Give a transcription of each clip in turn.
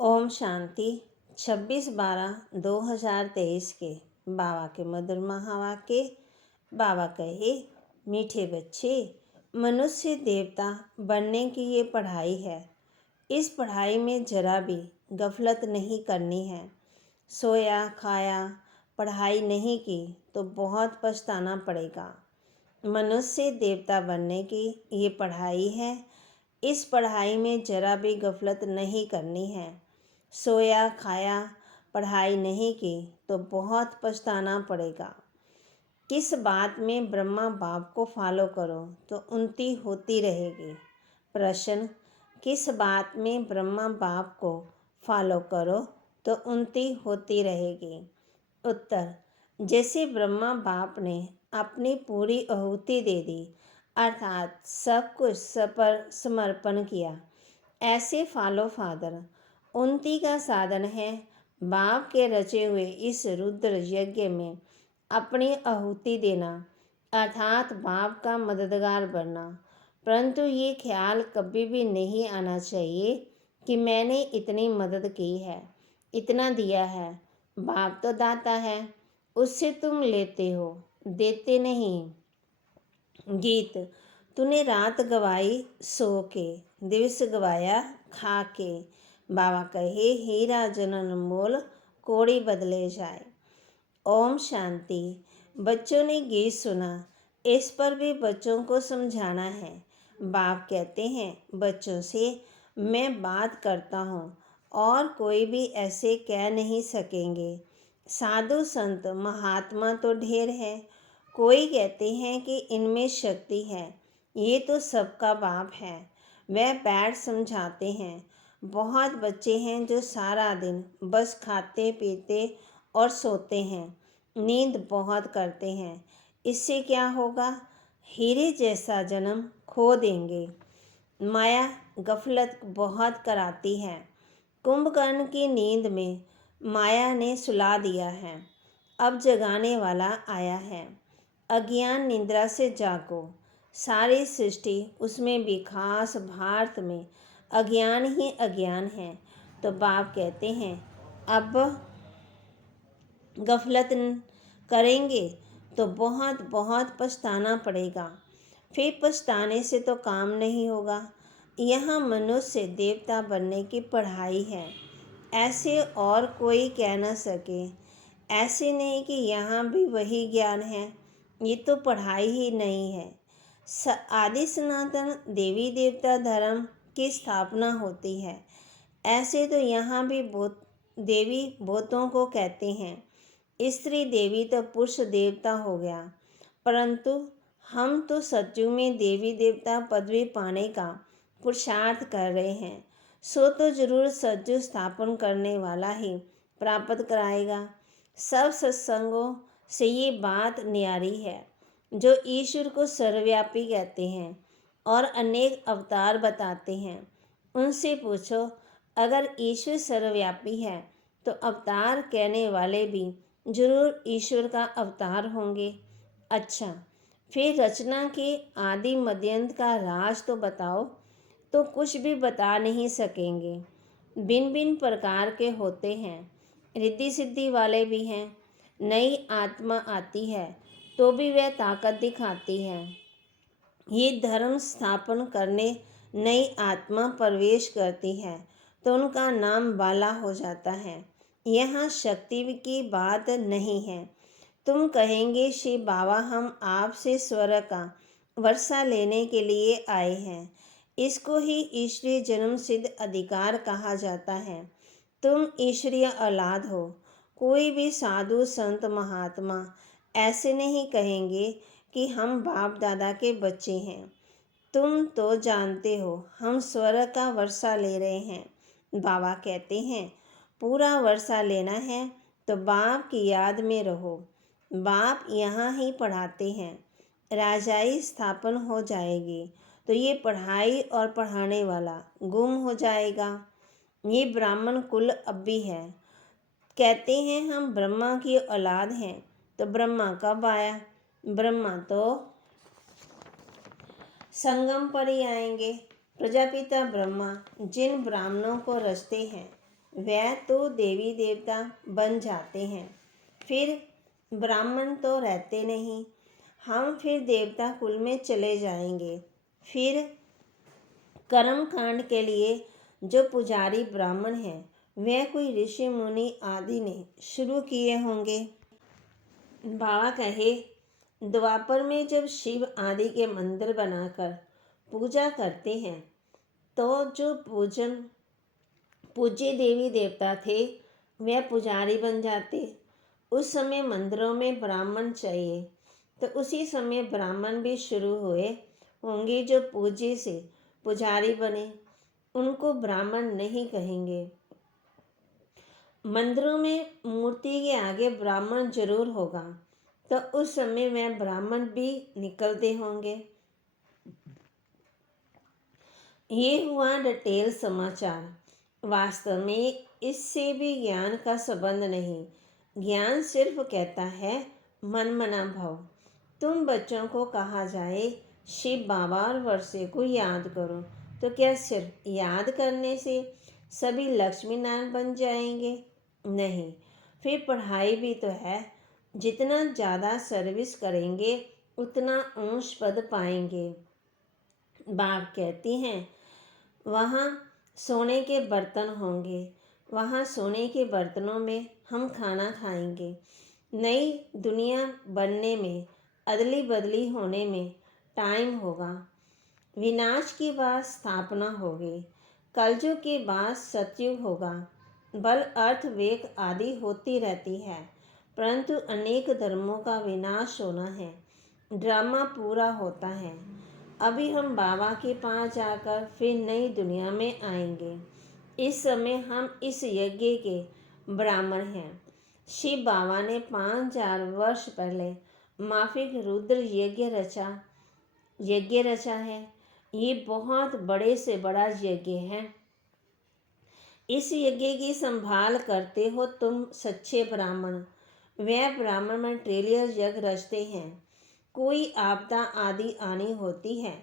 ओम शांति 26/12/2023 के बाबा के मधुर महावाक्य। बाबा कहे, मीठे बच्चे, मनुष्य देवता बनने की ये पढ़ाई है। इस पढ़ाई में जरा भी गफलत नहीं करनी है। सोया खाया पढ़ाई नहीं की तो बहुत पछताना पड़ेगा। मनुष्य देवता बनने की ये पढ़ाई है। इस पढ़ाई में जरा भी गफलत नहीं करनी है। सोया खाया पढ़ाई नहीं की तो बहुत पछताना पड़ेगा। किस बात में ब्रह्मा बाप को फॉलो करो तो उन्नति होती रहेगी। प्रश्न, किस बात में ब्रह्मा बाप को फॉलो करो तो उन्नति होती रहेगी। उत्तर, जैसे ब्रह्मा बाप ने अपनी पूरी आहुति दे दी अर्थात सब कुछ सब पर समर्पण किया, ऐसे फॉलो फादर उन्नति का साधन है। बाप के रचे हुए इस रुद्र यज्ञ में अपनी आहुति देना अर्थात बाप का मददगार बनना। परंतु ये ख्याल कभी भी नहीं आना चाहिए कि मैंने इतनी मदद की है, इतना दिया है। बाप तो दाता है, उससे तुम लेते हो, देते नहीं। गीत, तूने रात गवाई सो के, दिवस गवाया खा के। बाबा कहे, हीरा जनन मोल कोड़ी बदले जाए। ओम शांति। बच्चों ने गीत सुना, इस पर भी बच्चों को समझाना है। बाप कहते हैं बच्चों से, मैं बात करता हूँ और कोई भी ऐसे कह नहीं सकेंगे। साधु संत महात्मा तो ढेर है, कोई कहते हैं कि इनमें शक्ति है। ये तो सबका बाप है, वह बैठ समझाते हैं। बहुत बच्चे हैं जो सारा दिन बस खाते पीते और सोते हैं, नींद बहुत करते हैं। इससे क्या होगा? हीरे जैसा जन्म खो देंगे। माया गफलत बहुत कराती है। कुंभकर्ण की नींद में माया ने सुला दिया है, अब जगाने वाला आया है। अज्ञान निद्रा से जागो। सारी सृष्टि उसमें भी खास भारत में अज्ञान ही अज्ञान है। तो बाप कहते हैं अब गफलत करेंगे तो बहुत बहुत पछताना पड़ेगा। फिर पछताने से तो काम नहीं होगा। यहाँ मनुष्य देवता बनने की पढ़ाई है, ऐसे और कोई कह न सके। ऐसे नहीं कि यहाँ भी वही ज्ञान है, ये तो पढ़ाई ही नहीं है। आदि सनातन देवी देवता धर्म की स्थापना होती है। ऐसे तो यहाँ भी देवी बहुतों को कहते हैं। स्त्री देवी तो पुरुष देवता हो गया, परंतु हम तो सत्युग में देवी देवता पदवी पाने का पुरुषार्थ कर रहे हैं। सो तो जरूर सत्युग स्थापन करने वाला ही प्राप्त कराएगा। सब सत्संगों से ये बात न्यारी है। जो ईश्वर को सर्वव्यापी कहते हैं और अनेक अवतार बताते हैं, उनसे पूछो, अगर ईश्वर सर्वव्यापी है तो अवतार कहने वाले भी जरूर ईश्वर का अवतार होंगे। अच्छा, फिर रचना के आदि मध्यंत का राज तो बताओ। तो कुछ भी बता नहीं सकेंगे। भिन्न भिन्न प्रकार के होते हैं, रिद्धि सिद्धि वाले भी हैं। नई आत्मा आती है तो भी वह ताकत दिखाती है। ये धर्म स्थापन करने नई आत्मा प्रवेश करती है तो उनका नाम बाला हो जाता है। यहाँ शक्ति की बात नहीं है। तुम कहेंगे, श्री बाबा हम आपसे स्वर्ग का वर्षा लेने के लिए आए हैं। इसको ही ईश्वरीय जन्म सिद्ध अधिकार कहा जाता है। तुम ईश्वरीय औलाद हो। कोई भी साधु संत महात्मा ऐसे नहीं कहेंगे कि हम बाप दादा के बच्चे हैं। तुम तो जानते हो हम स्वर्ग का वर्षा ले रहे हैं। बाबा कहते हैं पूरा वर्षा लेना है तो बाप की याद में रहो। बाप यहाँ ही पढ़ाते हैं। राजाई स्थापन हो जाएगी तो ये पढ़ाई और पढ़ाने वाला गुम हो जाएगा। ये ब्राह्मण कुल अब भी है। कहते हैं हम ब्रह्मा की औलाद हैं, तो ब्रह्मा कब आया? ब्रह्मा तो संगम पर ही आएंगे। प्रजापिता ब्रह्मा जिन ब्राह्मणों को रचते हैं वह तो देवी देवता बन जाते हैं, फिर ब्राह्मण तो रहते नहीं। हम फिर देवता कुल में चले जाएंगे। फिर कर्म कांड के लिए जो पुजारी ब्राह्मण हैं वह कोई ऋषि मुनि आदि ने शुरू किए होंगे। बाबा कहे, द्वापर में जब शिव आदि के मंदिर बनाकर पूजा करते हैं तो जो पूज्य देवी देवता थे वह पुजारी बन जाते। उस समय मंदिरों में ब्राह्मण चाहिए, तो उसी समय ब्राह्मण भी शुरू हुए होंगे जो पूज्य से पुजारी बने। उनको ब्राह्मण नहीं कहेंगे। मंदिरों में मूर्ति के आगे ब्राह्मण जरूर होगा, तो उस समय वह ब्राह्मण भी निकलते होंगे। ये हुआ डिटेल समाचार। वास्तव में इससे भी ज्ञान का संबंध नहीं। ज्ञान सिर्फ कहता है मनमना भव। तुम बच्चों को कहा जाए शिव बाबा और वर्षे को याद करो, तो क्या सिर्फ याद करने से सभी लक्ष्मी नारायण बन जाएंगे? नहीं, फिर पढ़ाई भी तो है। जितना ज़्यादा सर्विस करेंगे उतना ऊंच पद पाएंगे। बाप कहती हैं, वहाँ सोने के बर्तन होंगे, वहाँ सोने के बर्तनों में हम खाना खाएंगे। नई दुनिया बनने में, अदली बदली होने में टाइम होगा। विनाश के बाद स्थापना होगी। कलयुग के बाद सतयुग होगा। बल अर्थ वेग आदि होती रहती है, परंतु अनेक धर्मों का विनाश होना है। ड्रामा पूरा होता है। अभी हम बाबा के पास जाकर फिर नई दुनिया में आएंगे। इस समय हम इस यज्ञ के ब्राह्मण हैं। शिव बाबा ने 5000 वर्ष पहले माफिक रुद्र यज्ञ रचा है। ये बहुत बड़े से बड़ा यज्ञ है। इस यज्ञ की संभाल करते हो तुम सच्चे ब्राह्मण। वह ब्राह्मण मटेरियल यज्ञ रचते हैं। कोई आपदा आदि आनी होती है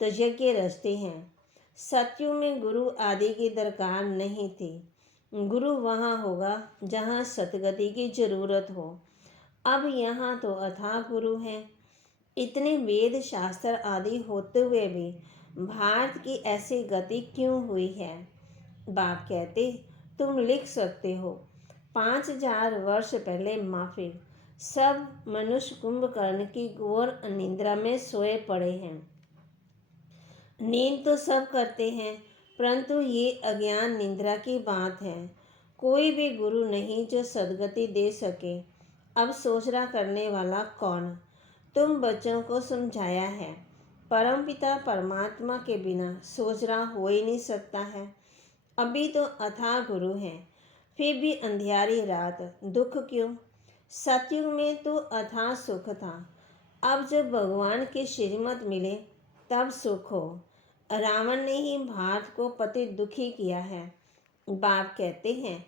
तो यज्ञ रचते हैं। सत्युग में गुरु आदि की दरकार नहीं थी। गुरु वहाँ होगा जहाँ सतगति की जरूरत हो। अब यहाँ तो अथाह गुरु हैं। इतने वेद शास्त्र आदि होते हुए भी भारत की ऐसी गति क्यों हुई है? बाप कहते, तुम लिख सकते हो 5000 वर्ष पहले माफिक सब मनुष्य कुंभकर्ण की घोर अनिद्रा में सोए पड़े हैं। नींद तो सब करते हैं, परंतु ये अज्ञान निद्रा की बात है। कोई भी गुरु नहीं जो सदगति दे सके। अब सोचना करने वाला कौन? तुम बच्चों को समझाया है। परमपिता परमात्मा के बिना सोचना हो ही नहीं सकता है। अभी तो अथाह गुरु हैं, फिर भी अंधियारी रात दुख क्यों? सतयुग में तो अथाह सुख था। अब जब भगवान के श्रीमत मिले तब सुख हो। रावण ने ही भारत को पति दुखी किया है। बाप कहते हैं,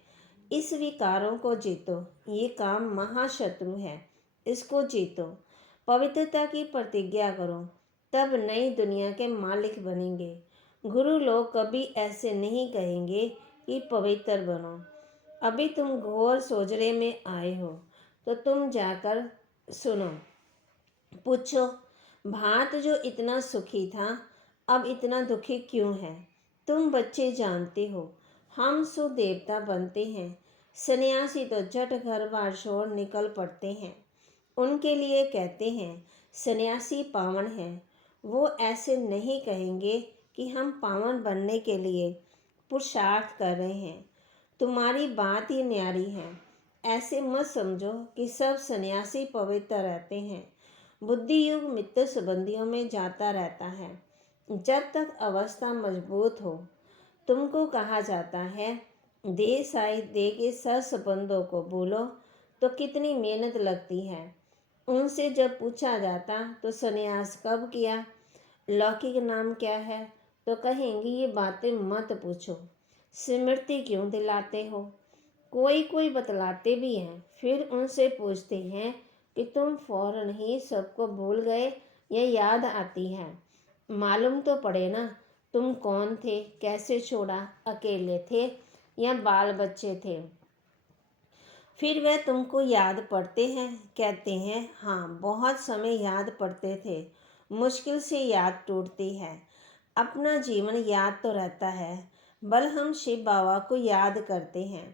इस विकारों को जीतो। ये काम महाशत्रु है, इसको जीतो। पवित्रता की प्रतिज्ञा करो, तब नई दुनिया के मालिक बनेंगे। गुरु लोग कभी ऐसे नहीं कहेंगे कि पवित्र बनो। अभी तुम घोर सोजरे में आए हो, तो तुम जाकर सुनो। पूछो, भारत जो इतना सुखी था अब इतना दुखी क्यों है? तुम बच्चे जानते हो, हम सो देवता बनते हैं। सन्यासी तो झट घर बार छोड़ निकल पड़ते हैं। उनके लिए कहते हैं सन्यासी पावन है। वो ऐसे नहीं कहेंगे कि हम पावन बनने के लिए पुरुषार्थ कर रहे हैं। तुम्हारी बात ही न्यारी है। ऐसे मत समझो कि सब सन्यासी पवित्र रहते हैं। बुद्धि युग मित्र संबंधियों में जाता रहता है जब तक अवस्था मजबूत हो। तुमको कहा जाता है देह साई दे के संबंधों को बोलो, तो कितनी मेहनत लगती है। उनसे जब पूछा जाता तो सन्यास कब किया, लौकिक नाम क्या है, तो कहेंगे ये बातें मत पूछो, स्मृति क्यों दिलाते हो। कोई कोई बतलाते भी हैं, फिर उनसे पूछते हैं कि तुम फौरन ही सबको भूल गए या याद आती है। मालूम तो पड़े ना, तुम कौन थे, कैसे छोड़ा, अकेले थे, या बाल बच्चे थे। फिर वह तुमको याद पड़ते हैं? कहते हैं, हाँ, बहुत समय याद पड़ते थे। मुश्किल से याद टूटती है। अपना जीवन याद तो रहता है, बल हम शिव बाबा को याद करते हैं,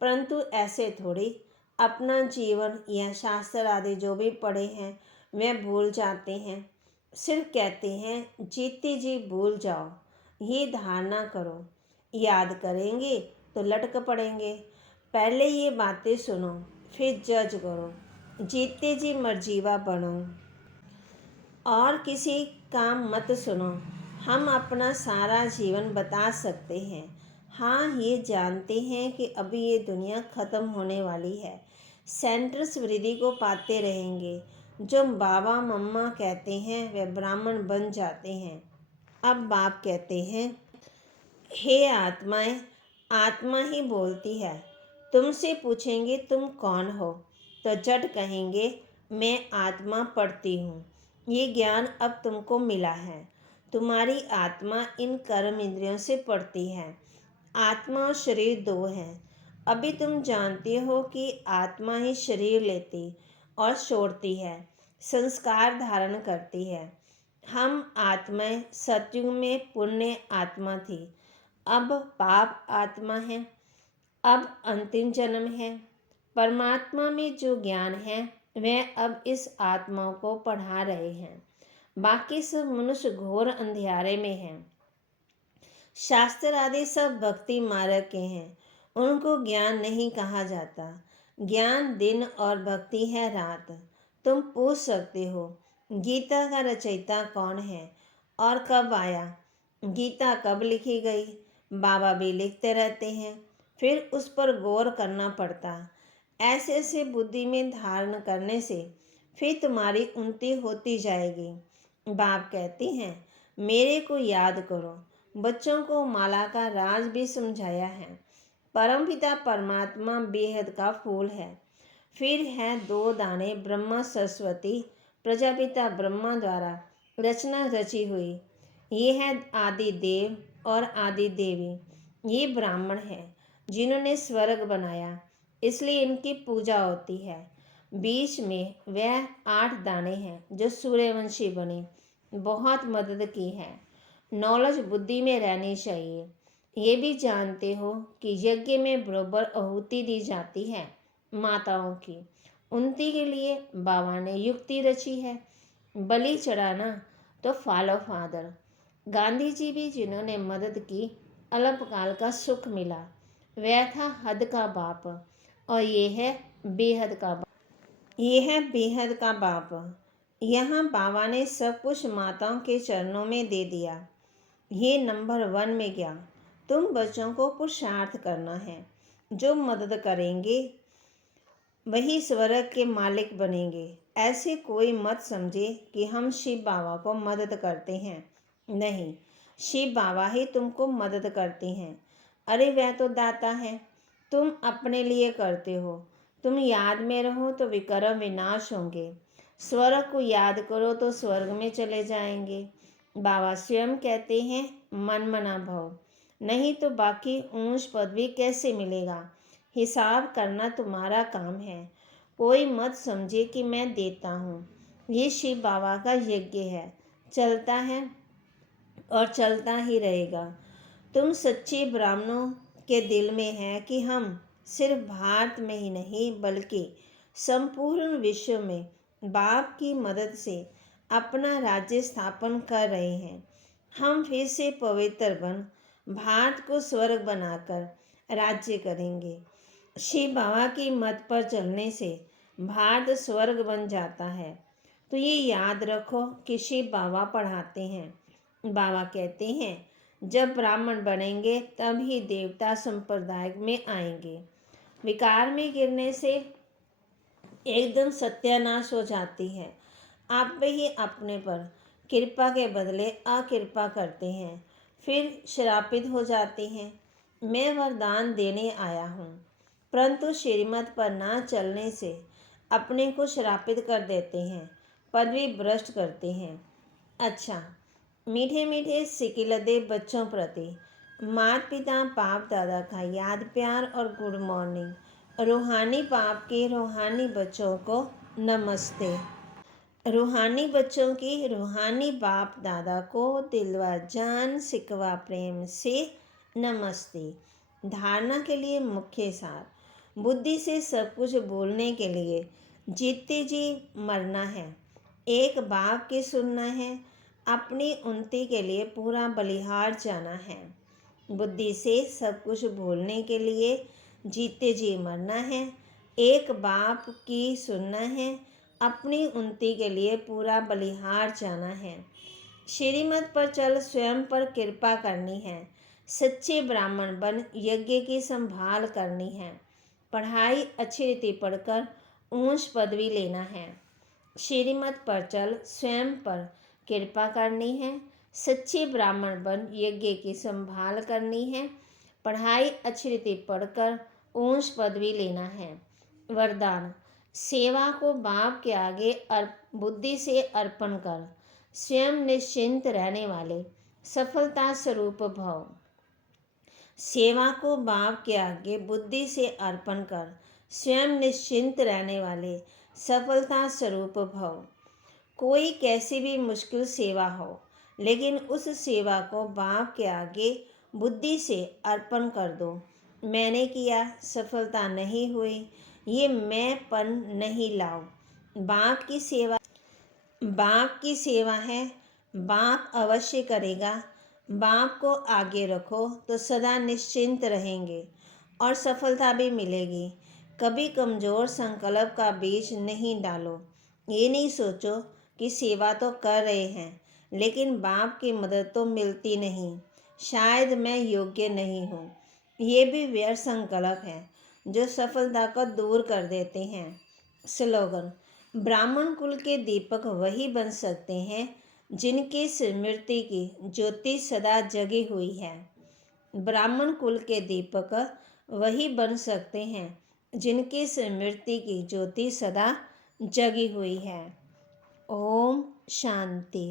परंतु ऐसे थोड़ी अपना जीवन या शास्त्र आदि जो भी पढ़े हैं वह भूल जाते हैं। सिर्फ कहते हैं जीते जी भूल जाओ, ये धारणा करो। याद करेंगे तो लटक पड़ेंगे। पहले ये बातें सुनो, फिर जज करो। जीते जी मर्जीवा बनो और किसी काम मत सुनो। हम अपना सारा जीवन बता सकते हैं। हाँ, ये जानते हैं कि अभी ये दुनिया ख़त्म होने वाली है। सेंटर्स वृद्धि को पाते रहेंगे। जो बाबा मम्मा कहते हैं वे ब्राह्मण बन जाते हैं। अब बाप कहते हैं, हे आत्माएं, आत्मा ही बोलती है। तुमसे पूछेंगे तुम कौन हो, तो झट कहेंगे मैं आत्मा पढ़ती हूँ। ये ज्ञान अब तुमको मिला है। तुम्हारी आत्मा इन कर्म इंद्रियों से पढ़ती है। आत्मा और शरीर दो हैं। अभी तुम जानते हो कि आत्मा ही शरीर लेती और छोड़ती है, संस्कार धारण करती है। हम आत्माएं सतयुग में पुण्य आत्मा थी, अब पाप आत्मा है। अब अंतिम जन्म है। परमात्मा में जो ज्ञान है वह अब इस आत्माओं को पढ़ा रहे हैं। बाकी सब मनुष्य घोर अंधियारे में हैं। शास्त्र आदि सब भक्ति मार्ग के हैं, उनको ज्ञान नहीं कहा जाता। ज्ञान दिन और भक्ति है रात। तुम पूछ सकते हो गीता का रचयिता कौन है और कब आया? गीता कब लिखी गई? बाबा भी लिखते रहते हैं, फिर उस पर गौर करना पड़ता। ऐसे ऐसे बुद्धि में धारण करने से फिर तुम्हारी उन्नति होती जाएगी। बाप कहती हैं, मेरे को याद करो। बच्चों को माला का राज भी समझाया है। परमपिता परमात्मा बेहद का फूल है। फिर है दो दाने ब्रह्मा सरस्वती, प्रजापिता ब्रह्मा द्वारा रचना रची हुई। ये है आदि देव और आदि देवी। ये ब्राह्मण है जिन्होंने स्वर्ग बनाया, इसलिए इनकी पूजा होती है। बीच में वह 8 दाने हैं जो सूर्यवंशी बने, बहुत मदद की है। नॉलेज बुद्धि में रहनी चाहिए। ये भी जानते हो कि यज्ञ में बरोबर आहुति दी जाती है माताओं की। उन्नति के लिए बाबा ने युक्ति रची है। बलि चढ़ाना तो फॉलो फादर। गांधी जी भी जिन्होंने मदद की, अल्पकाल का सुख मिला। वह था हद का बाप और ये है बेहद का बाप। ये है बेहद का बाप। यहाँ बाबा ने सब कुछ माताओं के चरणों में दे दिया। ये नंबर 1 में गया। तुम बच्चों को पुरुषार्थ करना है। जो मदद करेंगे वही स्वर्ग के मालिक बनेंगे। ऐसे कोई मत समझे कि हम शिव बाबा को मदद करते हैं। नहीं, शिव बाबा ही तुमको मदद करते हैं। अरे वह तो दाता है, तुम अपने लिए करते हो। तुम याद में रहो तो विकर्म विनाश होंगे। स्वर्ग को याद करो तो स्वर्ग में चले जाएंगे। बाबा स्वयं कहते हैं मन मना भव, नहीं तो बाकी ऊंच पदवी कैसे मिलेगा। हिसाब करना तुम्हारा काम है। कोई मत समझे कि मैं देता हूँ। ये शिव बाबा का यज्ञ है, चलता है और चलता ही रहेगा। तुम सच्चे ब्राह्मणों के दिल में है कि हम सिर्फ भारत में ही नहीं बल्कि संपूर्ण विश्व में बाप की मदद से अपना राज्य स्थापन कर रहे हैं। हम फिर से पवित्र बन भारत को स्वर्ग बनाकर राज्य करेंगे। शिव बाबा की मत पर चलने से भारत स्वर्ग बन जाता है। तो ये याद रखो कि शिव बाबा पढ़ाते हैं। बाबा कहते हैं जब ब्राह्मण बनेंगे तब ही देवता संप्रदाय में आएंगे। विकार में गिरने से एकदम सत्यानाश हो जाती है। आप ही अपने पर कृपा के बदले अकृपा करते हैं, फिर श्रापित हो जाते हैं। मैं वरदान देने आया हूँ, परंतु श्रीमत पर ना चलने से अपने को श्रापित कर देते हैं, पदवी भ्रष्ट करते हैं। अच्छा, मीठे मीठे सिकिलदे बच्चों प्रति माता पिता बाप दादा का याद प्यार और गुड मॉर्निंग। रूहानी बाप के रूहानी बच्चों को नमस्ते। रूहानी बच्चों की रूहानी बाप दादा को दिलवा जान सिकवा प्रेम से नमस्ते। धारणा के लिए मुख्य सार। बुद्धि से सब कुछ बोलने के लिए जीते जी मरना है, एक बाप की सुनना है, अपनी उन्नति के लिए पूरा बलिहार जाना है। बुद्धि से सब कुछ बोलने के लिए जीते जी मरना है, एक बाप की सुनना है, अपनी उन्नति के लिए पूरा बलिहार जाना है। श्रीमत पर चल स्वयं पर कृपा करनी है, सच्चे ब्राह्मण बन यज्ञ की संभाल करनी है, पढ़ाई अच्छी रीति पढ़कर ऊंच पदवी लेना है। श्रीमत पर चल स्वयं पर कृपा करनी है, सच्चे ब्राह्मण बन यज्ञ की संभाल करनी है, पढ़ाई अच्छी रीति पढ़कर ऊंच पदवी लेना है। वरदान। सेवा को बाप के आगे बुद्धि से अर्पण कर स्वयं निश्चिंत रहने वाले सफलता स्वरूप भव। सेवा को बाप के आगे बुद्धि से अर्पण कर स्वयं निश्चिंत रहने वाले सफलता स्वरूप भव। कोई कैसी भी मुश्किल सेवा हो, लेकिन उस सेवा को बाप के आगे बुद्धि से अर्पण कर दो। मैंने किया, सफलता नहीं हुई, ये मैंपन नहीं लाओ। बाप की सेवा है, बाप अवश्य करेगा। बाप को आगे रखो तो सदा निश्चिंत रहेंगे और सफलता भी मिलेगी। कभी कमज़ोर संकल्प का बीज नहीं डालो। ये नहीं सोचो कि सेवा तो कर रहे हैं, लेकिन बाप की मदद तो मिलती नहीं, शायद मैं योग्य नहीं हूँ। ये भी व्यर्थ संकल्प है जो सफलता को दूर कर देते हैं। स्लोगन। ब्राह्मण कुल के दीपक वही बन सकते हैं जिनकी स्मृति की ज्योति सदा जगी हुई है। ब्राह्मण कुल के दीपक वही बन सकते हैं जिनकी स्मृति की ज्योति सदा जगी हुई है। ओम शांति।